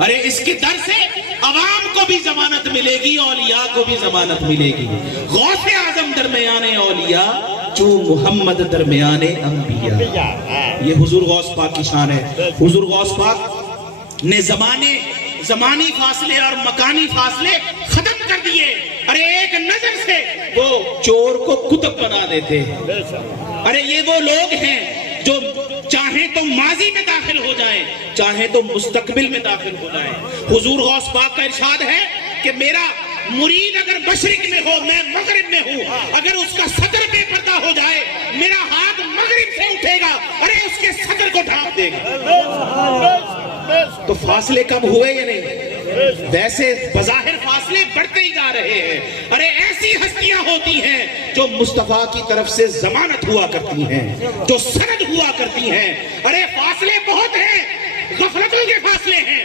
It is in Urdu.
ارے اس کے در سے عوام کو بھی ضمانت ملے گی، اولیاء کو بھی ضمانت ملے گی۔ غوث اعظم درمیان اولیاء، جو محمد درمیان انبیاء۔ یہ حضور غوث پاک کی شان ہے۔ حضور غوث پاک نے زمانی فاصلے اور مکانی فاصلے ختم کر دیے۔ ارے ایک نظر سے وہ چور کو کتب بنا دیتے۔ ارے یہ وہ لوگ ہیں جو چاہیں تو ماضی میں داخل ہو جائیں، چاہیں تو مستقبل میں داخل ہو جائیں۔ حضور غوث پاک کا ارشاد ہے کہ میرا مرید اگر مشرق میں ہو، میں مغرب میں ہوں، اگر اس کا صدر بے پردہ ہو جائے، میرا ہاتھ مغرب سے اٹھے گا، ارے اس کے صدر کو ڈھانپ دے گا۔ تو فاصلے کم ہوئے یا نہیں؟ ویسے بظاہر فاصلے بڑھتے ہی جا رہے ہیں۔ ارے ایسی ہستیاں ہوتی ہیں جو مصطفیٰ کی طرف سے ضمانت ہوا کرتی ہیں، جو سند ہوا کرتی ہیں۔ ارے فاصلے بہت ہیں، غفلتوں کے فاصلے ہیں۔